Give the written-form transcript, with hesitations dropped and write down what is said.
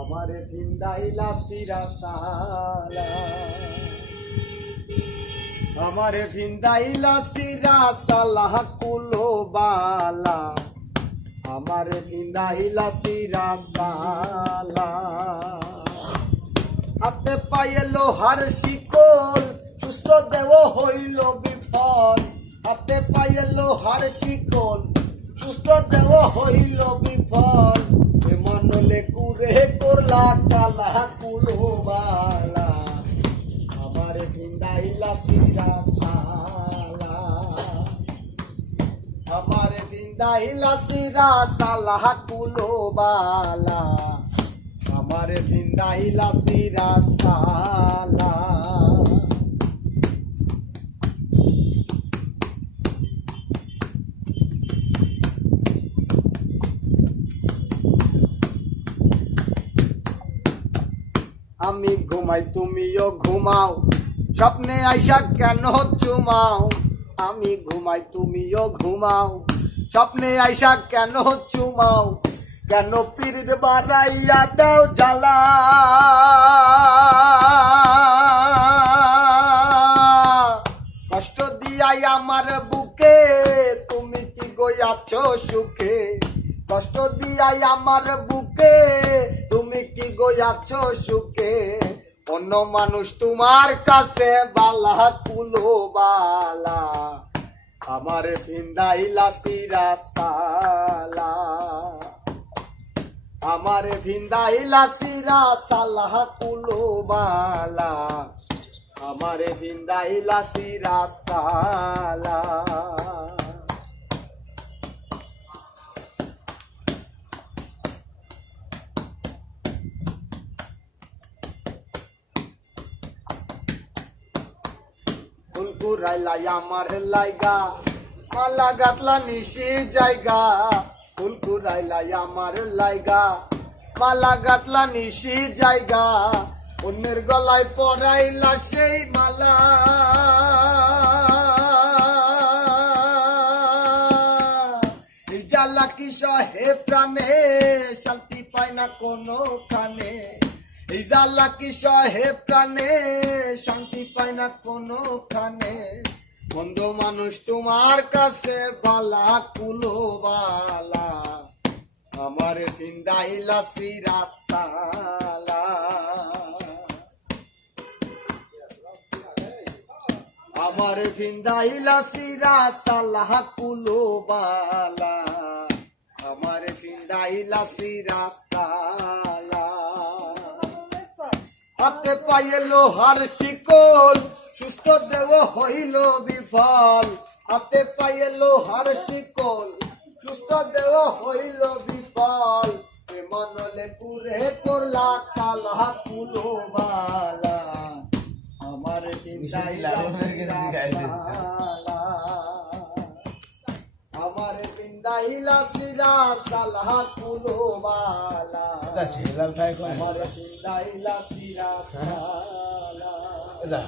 আমারে ভিন্দাইলা সিরা সালা আমারে ভিন্দাইলা সিরা সালা কুলো বালা আমারে ভিন্দাইলা সিরা সালা হাতে পায়ে লোহার শিকল সুস্থ দেহ হইল বিফল হাতে পায়ে লোহার শিকল সুস্থ দেহ হইল বিফল মনলে কুরে করলা কালা কুলো বালা আমারে ভিন্দাইলা সিরা সালা আমারে ভিন্দাইলা সিরা সালা কুলো বালা আমারে ভিন্দাইলা সিরা সালা আমি ঘুমাই তুমিও ঘুমাও স্বপ্নে আইসা কেন চুমাও আমি ঘুমাই তুমিও ঘুমাও স্বপ্নে আইসা কেন চুমাও কেন পীড়িত বাড়াইয়া দাও জ্বালা কষ্ট দিয়াই আমার বুকে তুমি কি গইয়াছ সুখে কষ্ট দিয়াই আমার বুকে তুমি কি গইয়াছ সুখে অন্য মানুষ তোমার কাছে বালা কুলো বালা আমার ভিন্দাইলা সিরা সালা আমার ভিন্দাইলা সিরা সালা কুলো বালা আমার ভিন্দাইলা সিরা সালা ফুলকুরাইলা আমার লাইগা মালা গাতলা নিশি জায়গা ফুলকুরাইলা আমার লাইগা মালা গাতলা নিশি জায়গা অন্যের গলায় পরাইলা সেই মালা এই জ্বালা কি সহে প্রাণে শান্তি পায় না কোনো খানে এই জ্বালা কি সহে প্রাণে শান্তি পায় না কোনো খানে মন্দ মানুষ তোমার কাছে বালা কুলো বালা আমার ভিন্দাইলা সিরা সালা আমার ভিন্দাইলা সিরা সালা কুলো বালা আমার ভিন্দাইলা সিরা সালা হাতে পায়ে লোহার শিকল সুস্থ দেহ হইল বিফল হাতে পায়ে লোহার শিকল সুস্থ দেহ হইল বিফল মনলে কুরে করলা কালা কুলো বালা আমার ভিন্দাইলা আমার ভিন্দাইলা সিরা সালা কুলো বালা আমার ভিন্দাইলা সিরা সালা